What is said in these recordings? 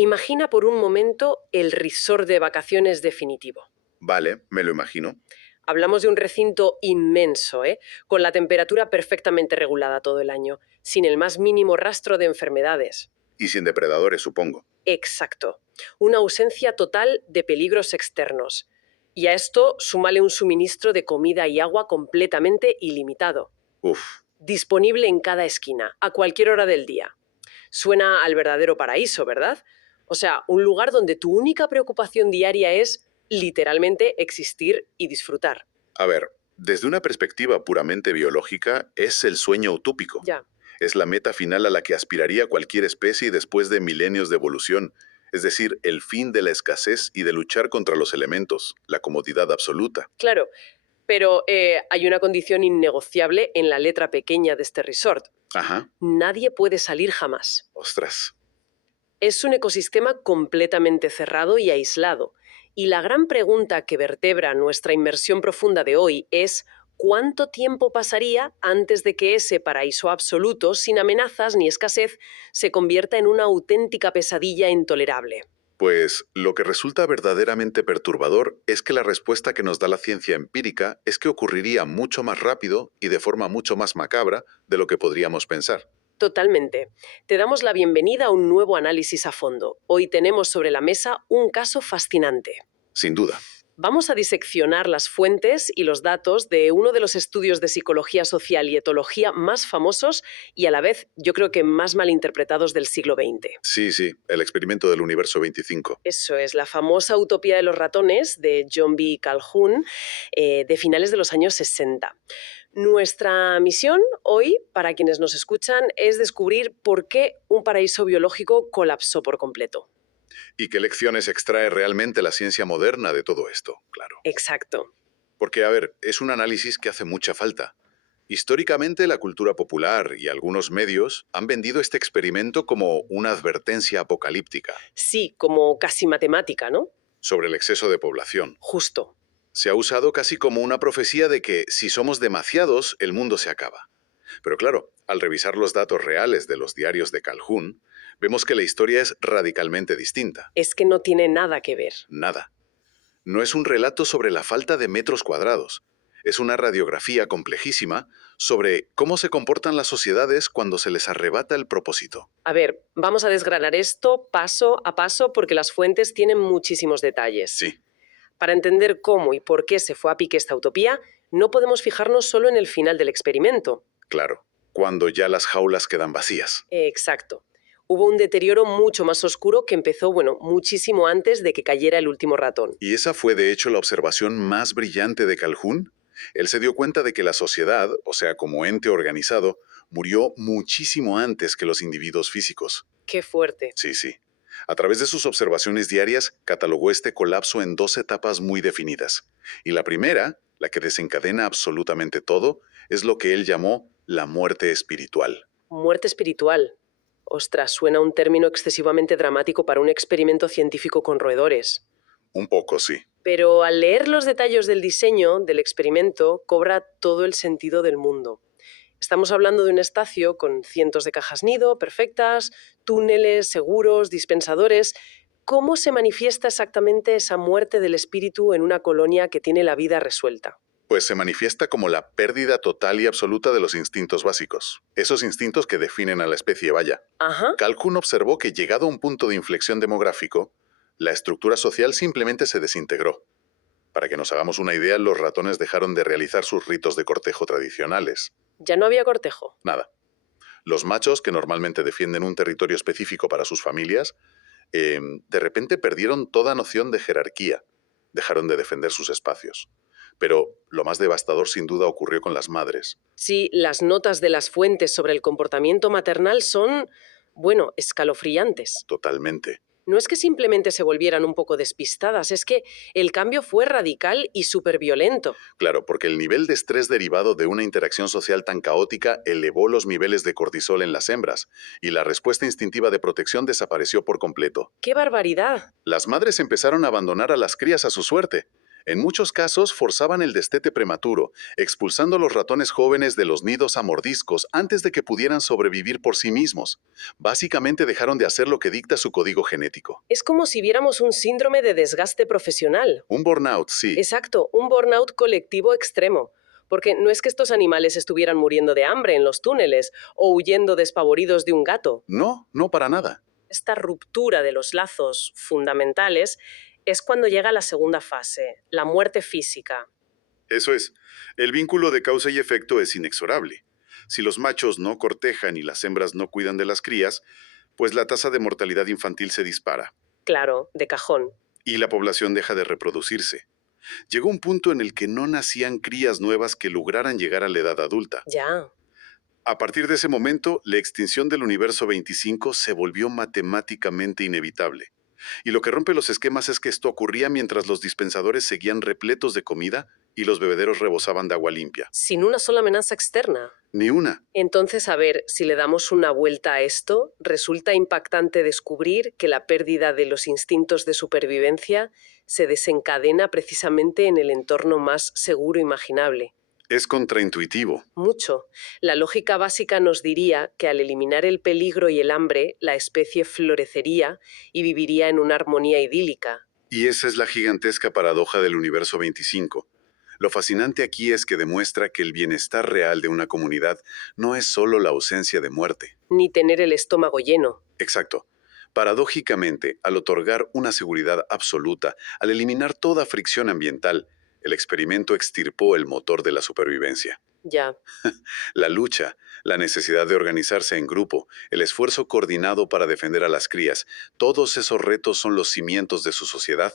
Imagina por un momento el resort de vacaciones definitivo. Vale, me lo imagino. Hablamos de un recinto inmenso, ¿eh? Con la temperatura perfectamente regulada todo el año, sin el más mínimo rastro de enfermedades. Y sin depredadores, supongo. Exacto. Una ausencia total de peligros externos. Y a esto súmale un suministro de comida y agua completamente ilimitado, Uf, disponible en cada esquina, a cualquier hora del día. Suena al verdadero paraíso, ¿verdad? O sea, un lugar donde tu única preocupación diaria es literalmente existir y disfrutar. a ver, desde una perspectiva puramente biológica, es el sueño utópico. Ya, Es la meta final a la que aspiraría cualquier especie después de milenios de evolución, es decir, el fin de la escasez y de luchar contra los elementos, la comodidad absoluta. claro. Pero hay una condición innegociable en la letra pequeña de este resort. Ajá, Nadie puede salir jamás. ostras. Es un ecosistema completamente cerrado y aislado. Y la gran pregunta que vertebra nuestra inmersión profunda de hoy es ¿cuánto tiempo pasaría antes de que ese paraíso absoluto, sin amenazas ni escasez, se convierta en una auténtica pesadilla intolerable? Pues lo que resulta verdaderamente perturbador es que la respuesta que nos da la ciencia empírica es que ocurriría mucho más rápido y de forma mucho más macabra de lo que podríamos pensar. Totalmente. Te damos la bienvenida a un nuevo análisis a fondo. Hoy tenemos sobre la mesa un caso fascinante. Sin duda. Vamos a diseccionar las fuentes y los datos de uno de los estudios de psicología social y etología más famosos y a la vez yo creo que más malinterpretados del siglo XX. Sí, sí, el experimento del universo 25. Eso es, la famosa utopía de los ratones de John B. Calhoun de finales de los años 60. Nuestra misión hoy, para quienes nos escuchan, es descubrir por qué un paraíso biológico colapsó por completo. ¿Y qué lecciones extrae realmente la ciencia moderna de todo esto? Claro. Exacto. Porque, a ver, es un análisis que hace mucha falta. Históricamente, la cultura popular y algunos medios han vendido este experimento como una advertencia apocalíptica Sí, como casi matemática, ¿no? sobre el exceso de población. Justo. Se ha usado casi como una profecía de que si somos demasiados, el mundo se acaba. Pero claro, al revisar los datos reales de los diarios de Calhoun, vemos que la historia es radicalmente distinta. Es que no tiene nada que ver. Nada. No es un relato sobre la falta de metros cuadrados. Es una radiografía complejísima sobre cómo se comportan las sociedades cuando se les arrebata el propósito. A ver, vamos a desgranar esto paso a paso porque las fuentes tienen muchísimos detalles. Sí, Para entender cómo y por qué se fue a pique esta utopía, no podemos fijarnos solo en el final del experimento. claro. Cuando ya las jaulas quedan vacías. Exacto. Hubo un deterioro mucho más oscuro que empezó, bueno, muchísimo antes de que cayera el último ratón. Y esa fue de hecho la observación más brillante de Calhoun. Él se dio cuenta de que la sociedad, o sea, como ente organizado, murió muchísimo antes que los individuos físicos. Qué fuerte. Sí, sí. A través de sus observaciones diarias, catalogó este colapso en dos etapas muy definidas. Y la primera, la que desencadena absolutamente todo, es lo que él llamó la muerte espiritual. Muerte espiritual. Ostras, suena un término excesivamente dramático para un experimento científico con roedores. Un poco, sí. Pero al leer los detalles del diseño del experimento, cobra todo el sentido del mundo. Estamos hablando de un espacio con cientos de cajas nido, perfectas, túneles, seguros, dispensadores. ¿Cómo se manifiesta exactamente esa muerte del espíritu en una colonia que tiene la vida resuelta? Pues se manifiesta como la pérdida total y absoluta de los instintos básicos. Esos instintos que definen a la especie, vaya. Ajá. Calhoun observó que llegado a un punto de inflexión demográfico, la estructura social simplemente se desintegró. Para que nos hagamos una idea, los ratones dejaron de realizar sus ritos de cortejo tradicionales. Ya no había cortejo. Nada. Los machos, que normalmente defienden un territorio específico para sus familias, de repente perdieron toda noción de jerarquía. Dejaron de defender sus espacios. Pero lo más devastador sin duda ocurrió con las madres. Sí, las notas de las fuentes sobre el comportamiento maternal son, bueno, escalofriantes. Totalmente. No es que simplemente se volvieran un poco despistadas, es que el cambio fue radical y súper violento. Claro, porque el nivel de estrés derivado de una interacción social tan caótica elevó los niveles de cortisol en las hembras, y la respuesta instintiva de protección desapareció por completo. ¡Qué barbaridad! Las madres empezaron a abandonar a las crías a su suerte. En muchos casos forzaban el destete prematuro, expulsando a los ratones jóvenes de los nidos a mordiscos antes de que pudieran sobrevivir por sí mismos. Básicamente dejaron de hacer lo que dicta su código genético. Es como si viéramos un síndrome de desgaste profesional. Un burnout, sí. Exacto, un burnout colectivo extremo. Porque no es que estos animales estuvieran muriendo de hambre en los túneles o huyendo despavoridos de un gato. No, no para nada. Esta ruptura de los lazos fundamentales es cuando llega la segunda fase, la muerte física. Eso es. El vínculo de causa y efecto es inexorable. Si los machos no cortejan y las hembras no cuidan de las crías, pues la tasa de mortalidad infantil se dispara Claro, de cajón. y la población deja de reproducirse. Llegó un punto en el que no nacían crías nuevas que lograran llegar a la edad adulta. Ya. A partir de ese momento, la extinción del universo 25 se volvió matemáticamente inevitable. Y lo que rompe los esquemas es que esto ocurría mientras los dispensadores seguían repletos de comida y los bebederos rebosaban de agua limpia. Sin una sola amenaza externa. Ni una. Entonces, a ver, si le damos una vuelta a esto, resulta impactante descubrir que la pérdida de los instintos de supervivencia se desencadena precisamente en el entorno más seguro imaginable. Es contraintuitivo. Mucho. La lógica básica nos diría que al eliminar el peligro y el hambre, la especie florecería y viviría en una armonía idílica. Y esa es la gigantesca paradoja del universo 25. Lo fascinante aquí es que demuestra que el bienestar real de una comunidad no es solo la ausencia de muerte. Ni tener el estómago lleno. Exacto. Paradójicamente, al otorgar una seguridad absoluta, al eliminar toda fricción ambiental, el experimento extirpó el motor de la supervivencia. Ya. La lucha, la necesidad de organizarse en grupo, el esfuerzo coordinado para defender a las crías, todos esos retos son los cimientos de su sociedad.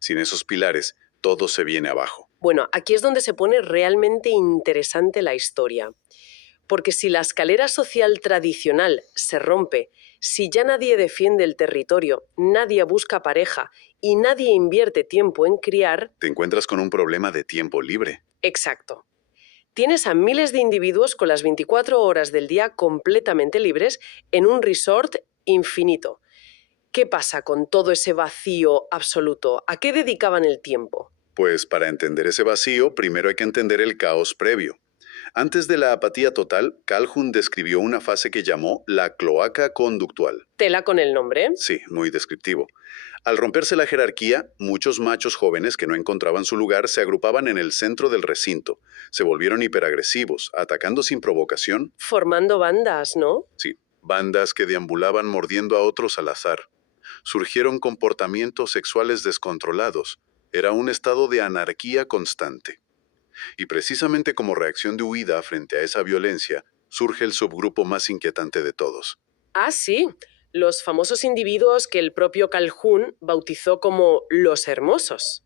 Sin esos pilares, todo se viene abajo. Bueno, aquí es donde se pone realmente interesante la historia. Porque si la escalera social tradicional se rompe, si ya nadie defiende el territorio, nadie busca pareja y nadie invierte tiempo en criar, Te encuentras con un problema de tiempo libre. exacto. Tienes a miles de individuos con las 24 horas del día completamente libres en un resort infinito. ¿Qué pasa con todo ese vacío absoluto? ¿A qué dedicaban el tiempo? Pues para entender ese vacío, primero hay que entender el caos previo. Antes de la apatía total, Calhoun describió una fase que llamó la cloaca conductual. Tela con el nombre. Sí, muy descriptivo. Al romperse la jerarquía, muchos machos jóvenes que no encontraban su lugar se agrupaban en el centro del recinto. Se volvieron hiperagresivos, atacando sin provocación. Formando bandas, ¿no? Sí, bandas que deambulaban mordiendo a otros al azar. Surgieron comportamientos sexuales descontrolados. Era un estado de anarquía constante. Y precisamente como reacción de huida frente a esa violencia, surge el subgrupo más inquietante de todos. Ah, sí. Los famosos individuos que el propio Calhoun bautizó como los hermosos.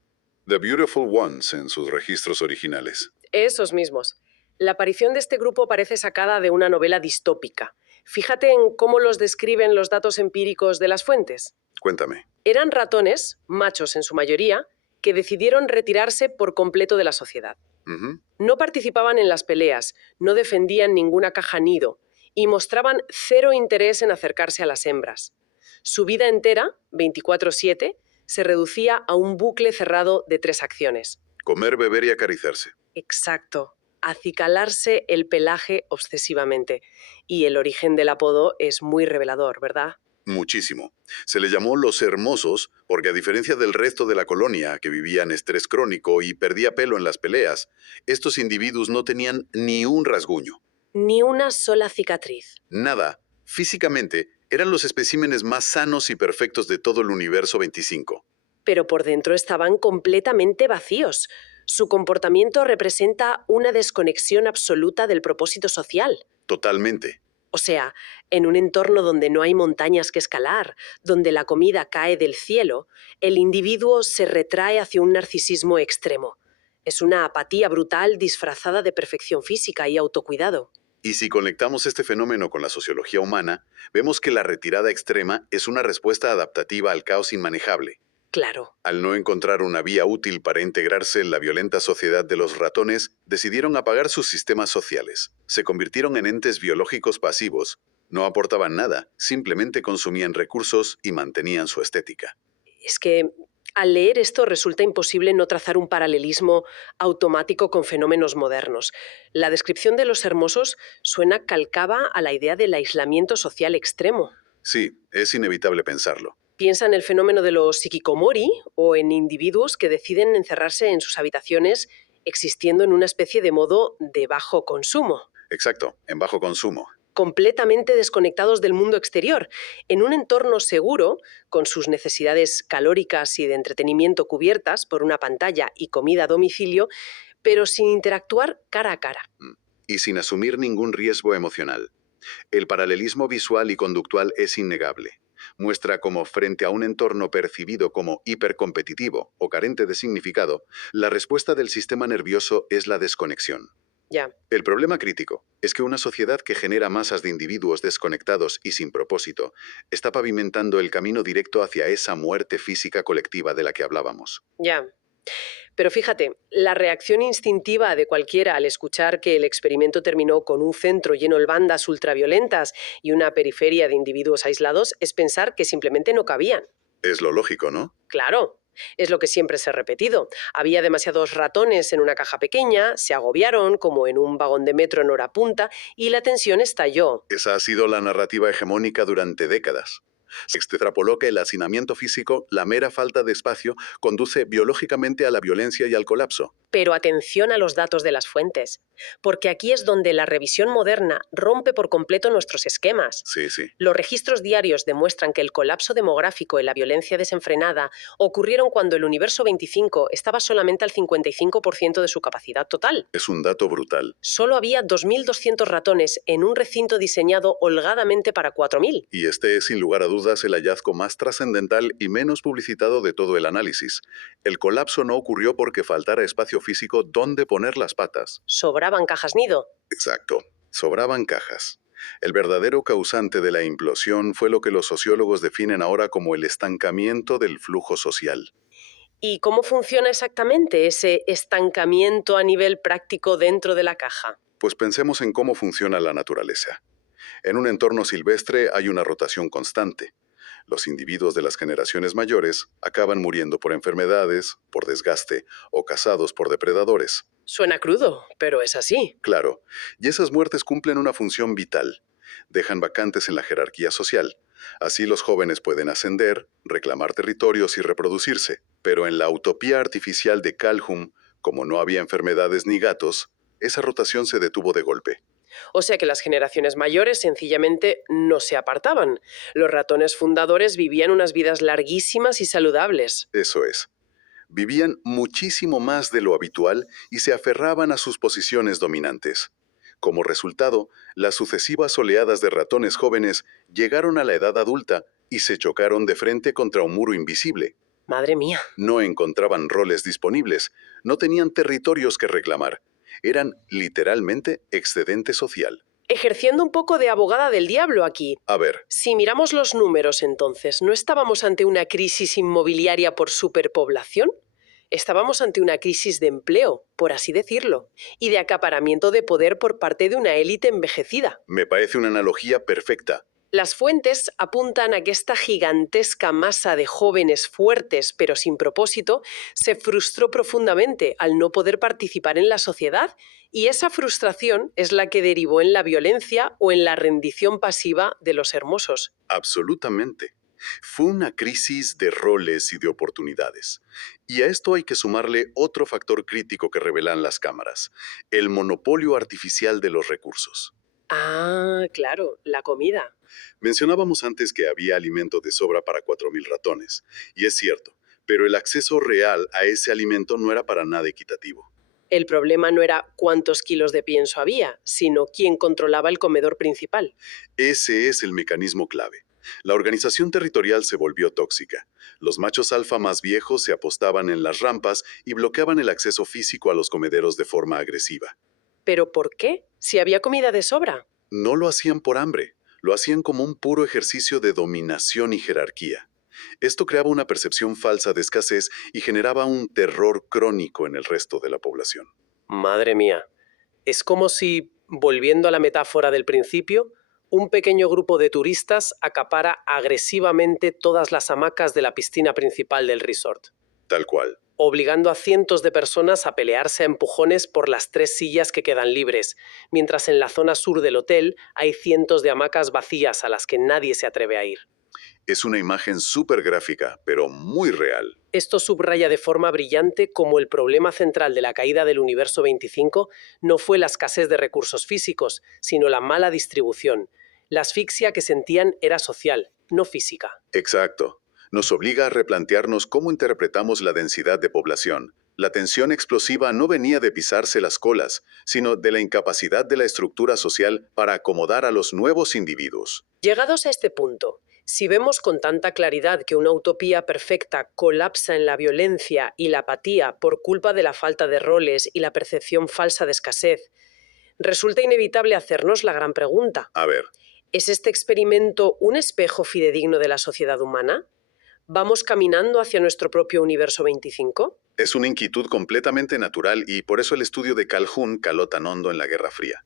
The Beautiful Ones en sus registros originales. Esos mismos. La aparición de este grupo parece sacada de una novela distópica. Fíjate en cómo los describen los datos empíricos de las fuentes. Cuéntame. Eran ratones, machos en su mayoría, que decidieron retirarse por completo de la sociedad. Ujú. No participaban en las peleas, no defendían ninguna caja nido y mostraban cero interés en acercarse a las hembras. Su vida entera, 24/7, se reducía a un bucle cerrado de 3 acciones. Comer, beber y acariciarse. Exacto. Acicalarse el pelaje obsesivamente. Y el origen del apodo es muy revelador, ¿verdad? Muchísimo. Se le llamó los hermosos porque a diferencia del resto de la colonia, que vivía en estrés crónico y perdía pelo en las peleas, estos individuos no tenían ni un rasguño. Ni una sola cicatriz. Nada. Físicamente, eran los especímenes más sanos y perfectos de todo el universo 25. Pero por dentro estaban completamente vacíos. Su comportamiento representa una desconexión absoluta del propósito social. Totalmente. O sea, en un entorno donde no hay montañas que escalar, donde la comida cae del cielo, el individuo se retrae hacia un narcisismo extremo. Es una apatía brutal disfrazada de perfección física y autocuidado. Y si conectamos este fenómeno con la sociología humana, vemos que la retirada extrema es una respuesta adaptativa al caos inmanejable. Claro. Al no encontrar una vía útil para integrarse en la violenta sociedad de los ratones, decidieron apagar sus sistemas sociales. Se convirtieron en entes biológicos pasivos. No aportaban nada, simplemente consumían recursos y mantenían su estética. Es que Al leer esto resulta imposible no trazar un paralelismo automático con fenómenos modernos. La descripción de los hermosos suena calcada a la idea del aislamiento social extremo. Sí, es inevitable pensarlo. Piensa en el fenómeno de los hikikomori o en individuos que deciden encerrarse en sus habitaciones existiendo en una especie de modo de bajo consumo, Exacto, en bajo consumo. completamente desconectados del mundo exterior, en un entorno seguro, con sus necesidades calóricas y de entretenimiento cubiertas por una pantalla y comida a domicilio, pero sin interactuar cara a cara. Y sin asumir ningún riesgo emocional. El paralelismo visual y conductual es innegable. Muestra cómo, frente a un entorno percibido como hipercompetitivo o carente de significado, la respuesta del sistema nervioso es la desconexión. Ya. El problema crítico es que una sociedad que genera masas de individuos desconectados y sin propósito está pavimentando el camino directo hacia esa muerte física colectiva de la que hablábamos. Ya. Pero fíjate, la reacción instintiva de cualquiera al escuchar que el experimento terminó con un centro lleno de bandas ultraviolentas y una periferia de individuos aislados es pensar que simplemente no cabían. Es lo lógico, ¿no? Claro, es lo que siempre se ha repetido. Había demasiados ratones en una caja pequeña, se agobiaron como en un vagón de metro en hora punta y la tensión estalló. Esa ha sido la narrativa hegemónica durante décadas. Se extrapoló que el hacinamiento físico, la mera falta de espacio, conduce biológicamente a la violencia y al colapso. Pero atención a los datos de las fuentes, porque aquí es donde la revisión moderna rompe por completo nuestros esquemas. Sí, sí. Los registros diarios demuestran que el colapso demográfico y la violencia desenfrenada ocurrieron cuando el universo 25 estaba solamente al 55% de su capacidad total. Es un dato brutal. Solo había 2.200 ratones en un recinto diseñado holgadamente para 4.000. Y este es sin lugar a dudas el hallazgo más trascendental y menos publicitado de todo el análisis. El colapso no ocurrió porque faltara espacio físico donde poner las patas. Sobraban cajas nido. Exacto. Sobraban cajas. El verdadero causante de la implosión fue lo que los sociólogos definen ahora como el estancamiento del flujo social. ¿Y cómo funciona exactamente ese estancamiento a nivel práctico dentro de la caja? Pues pensemos en cómo funciona la naturaleza. En un entorno silvestre hay una rotación constante. Los individuos de las generaciones mayores acaban muriendo por enfermedades, por desgaste o cazados por depredadores. Suena crudo, pero es así. Claro, y esas muertes cumplen una función vital. Dejan vacantes en la jerarquía social. Así los jóvenes pueden ascender, reclamar territorios y reproducirse. Pero en la utopía artificial de Calhoun, como no había enfermedades ni gatos, esa rotación se detuvo de golpe. O sea que las generaciones mayores sencillamente no se apartaban. Los ratones fundadores vivían unas vidas larguísimas y saludables. Eso es. Vivían muchísimo más de lo habitual y se aferraban a sus posiciones dominantes. Como resultado, las sucesivas oleadas de ratones jóvenes llegaron a la edad adulta y se chocaron de frente contra un muro invisible. Madre mía. No encontraban roles disponibles, no tenían territorios que reclamar. Eran literalmente excedente social. Ejerciendo un poco de abogada del diablo aquí. A ver, Si miramos los números entonces, ¿no estábamos ante una crisis inmobiliaria por superpoblación? Estábamos ante una crisis de empleo, por así decirlo, y de acaparamiento de poder por parte de una élite envejecida. me parece una analogía perfecta. Las fuentes apuntan a que esta gigantesca masa de jóvenes fuertes pero sin propósito se frustró profundamente al no poder participar en la sociedad y esa frustración es la que derivó en la violencia o en la rendición pasiva de los hermosos. Absolutamente. Fue una crisis de roles y de oportunidades. Y a esto hay que sumarle otro factor crítico que revelan las cámaras, el monopolio artificial de los recursos. Ah, claro, la comida. Mencionábamos antes que había alimento de sobra para 4.000 ratones, y es cierto, pero el acceso real a ese alimento no era para nada equitativo. El problema no era cuántos kilos de pienso había, sino quién controlaba el comedor principal. Ese es el mecanismo clave. La organización territorial se volvió tóxica. Los machos alfa más viejos se apostaban en las rampas y bloqueaban el acceso físico a los comederos de forma agresiva. ¿Pero por qué? Si había comida de sobra. No lo hacían por hambre, lo hacían como un puro ejercicio de dominación y jerarquía. Esto creaba una percepción falsa de escasez y generaba un terror crónico en el resto de la población. Madre mía. Es como si, volviendo a la metáfora del principio, un pequeño grupo de turistas acapara agresivamente todas las hamacas de la piscina principal del resort. Tal cual. obligando a cientos de personas a pelearse a empujones por las 3 sillas que quedan libres, mientras en la zona sur del hotel hay cientos de hamacas vacías a las que nadie se atreve a ir. Es una imagen súper gráfica, pero muy real. Esto subraya de forma brillante cómo el problema central de la caída del universo 25 no fue la escasez de recursos físicos, sino la mala distribución. La asfixia que sentían era social, no física. Exacto. Nos obliga a replantearnos cómo interpretamos la densidad de población. La tensión explosiva no venía de pisarse las colas, sino de la incapacidad de la estructura social para acomodar a los nuevos individuos. Llegados a este punto, si vemos con tanta claridad que una utopía perfecta colapsa en la violencia y la apatía por culpa de la falta de roles y la percepción falsa de escasez, resulta inevitable hacernos la gran pregunta: A ver, ¿es este experimento un espejo fidedigno de la sociedad humana? ¿Vamos caminando hacia nuestro propio universo 25? es una inquietud completamente natural y por eso el estudio de Calhoun caló tan hondo en la Guerra Fría.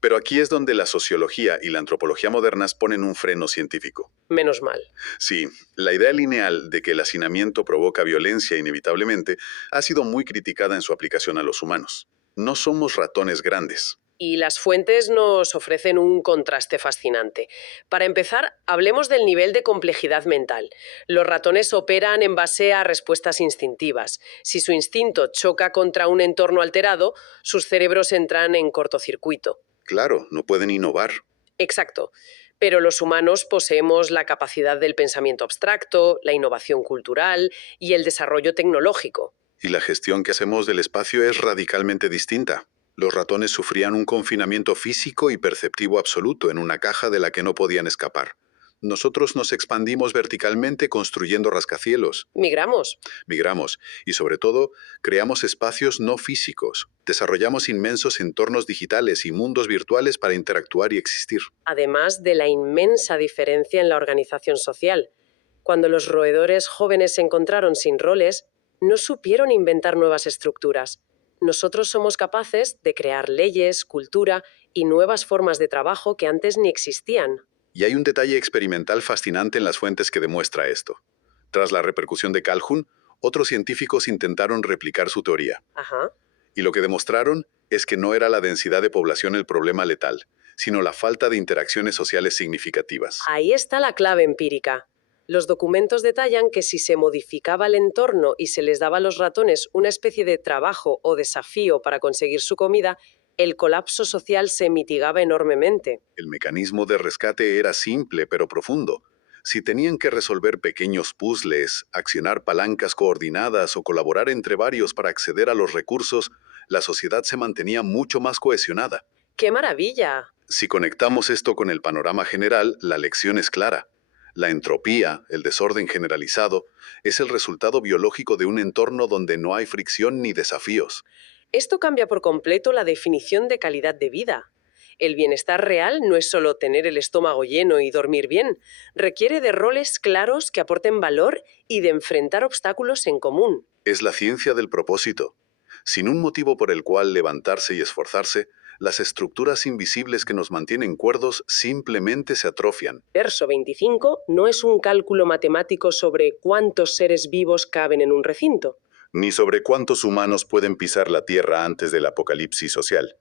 Pero aquí es donde la sociología y la antropología modernas ponen un freno científico. Menos mal. Sí, la idea lineal de que el hacinamiento provoca violencia inevitablemente ha sido muy criticada en su aplicación a los humanos. No somos ratones grandes. Y las fuentes nos ofrecen un contraste fascinante. Para empezar, hablemos del nivel de complejidad mental. Los ratones operan en base a respuestas instintivas. Si su instinto choca contra un entorno alterado, sus cerebros entran en cortocircuito. Claro, no pueden innovar. Exacto. Pero los humanos poseemos la capacidad del pensamiento abstracto, la innovación cultural y el desarrollo tecnológico. Y la gestión que hacemos del espacio es radicalmente distinta. Los ratones sufrían un confinamiento físico y perceptivo absoluto en una caja de la que no podían escapar. Nosotros nos expandimos verticalmente construyendo rascacielos. Migramos. Migramos y, sobre todo, creamos espacios no físicos. Desarrollamos inmensos entornos digitales y mundos virtuales para interactuar y existir. Además de la inmensa diferencia en la organización social. Cuando los roedores jóvenes se encontraron sin roles, no supieron inventar nuevas estructuras. Nosotros somos capaces de crear leyes, cultura y nuevas formas de trabajo que antes ni existían. Y hay un detalle experimental fascinante en las fuentes que demuestra esto. Tras la repercusión de Calhoun, otros científicos intentaron replicar su teoría. Ajá. Y lo que demostraron es que no era la densidad de población el problema letal, sino la falta de interacciones sociales significativas. Ahí está la clave empírica. Los documentos detallan que si se modificaba el entorno y se les daba a los ratones una especie de trabajo o desafío para conseguir su comida, el colapso social se mitigaba enormemente. El mecanismo de rescate era simple pero profundo. Si tenían que resolver pequeños puzzles, accionar palancas coordinadas o colaborar entre varios para acceder a los recursos, la sociedad se mantenía mucho más cohesionada. ¡Qué maravilla! Si conectamos esto con el panorama general, la lección es clara. La entropía, el desorden generalizado, es el resultado biológico de un entorno donde no hay fricción ni desafíos. Esto cambia por completo la definición de calidad de vida. El bienestar real no es solo tener el estómago lleno y dormir bien, requiere de roles claros que aporten valor y de enfrentar obstáculos en común. Es la ciencia del propósito. Sin un motivo por el cual levantarse y esforzarse, las estructuras invisibles que nos mantienen cuerdos simplemente se atrofian. Verso 25 no es un cálculo matemático sobre cuántos seres vivos caben en un recinto. Ni sobre cuántos humanos pueden pisar la Tierra antes del apocalipsis social.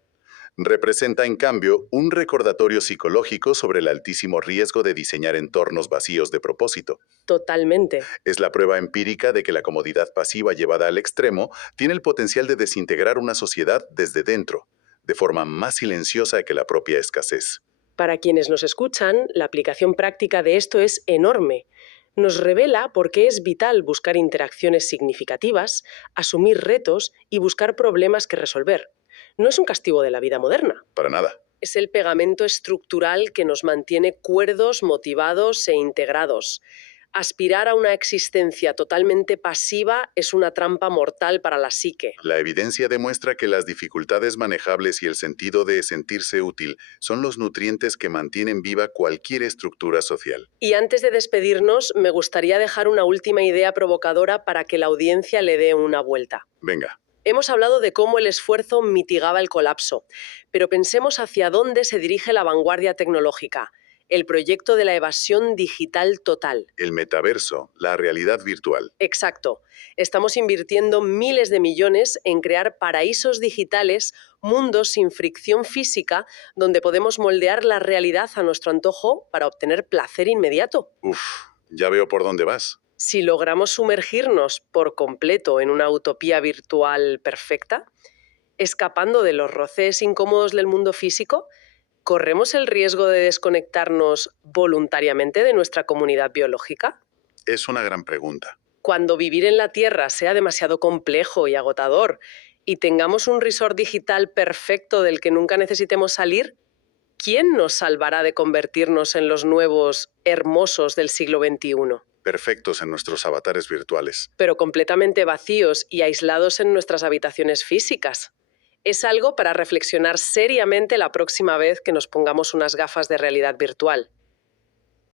Representa, en cambio, un recordatorio psicológico sobre el altísimo riesgo de diseñar entornos vacíos de propósito. Totalmente. Es la prueba empírica de que la comodidad pasiva llevada al extremo tiene el potencial de desintegrar una sociedad desde dentro, de forma más silenciosa que la propia escasez. Para quienes nos escuchan, la aplicación práctica de esto es enorme. Nos revela por qué es vital buscar interacciones significativas, asumir retos y buscar problemas que resolver. No es un castigo de la vida moderna. Para nada. Es el pegamento estructural que nos mantiene cuerdos, motivados e integrados. Aspirar a una existencia totalmente pasiva es una trampa mortal para la psique. La evidencia demuestra que las dificultades manejables y el sentido de sentirse útil son los nutrientes que mantienen viva cualquier estructura social. Y antes de despedirnos, me gustaría dejar una última idea provocadora para que la audiencia le dé una vuelta. Venga. Hemos hablado de cómo el esfuerzo mitigaba el colapso, pero pensemos hacia dónde se dirige la vanguardia tecnológica. El proyecto de la evasión digital total. El metaverso, la realidad virtual. Exacto. Estamos invirtiendo miles de millones en crear paraísos digitales, mundos sin fricción física, donde podemos moldear la realidad a nuestro antojo para obtener placer inmediato. Uf, ya veo por dónde vas. Si logramos sumergirnos por completo en una utopía virtual perfecta, escapando de los roces incómodos del mundo físico, ¿corremos el riesgo de desconectarnos voluntariamente de nuestra comunidad biológica? Es una gran pregunta. Cuando vivir en la Tierra sea demasiado complejo y agotador y tengamos un resort digital perfecto del que nunca necesitemos salir, ¿quién nos salvará de convertirnos en los nuevos hermosos del siglo XXI? Perfectos en nuestros avatares virtuales. Pero completamente vacíos y aislados en nuestras habitaciones físicas. Es algo para reflexionar seriamente la próxima vez que nos pongamos unas gafas de realidad virtual.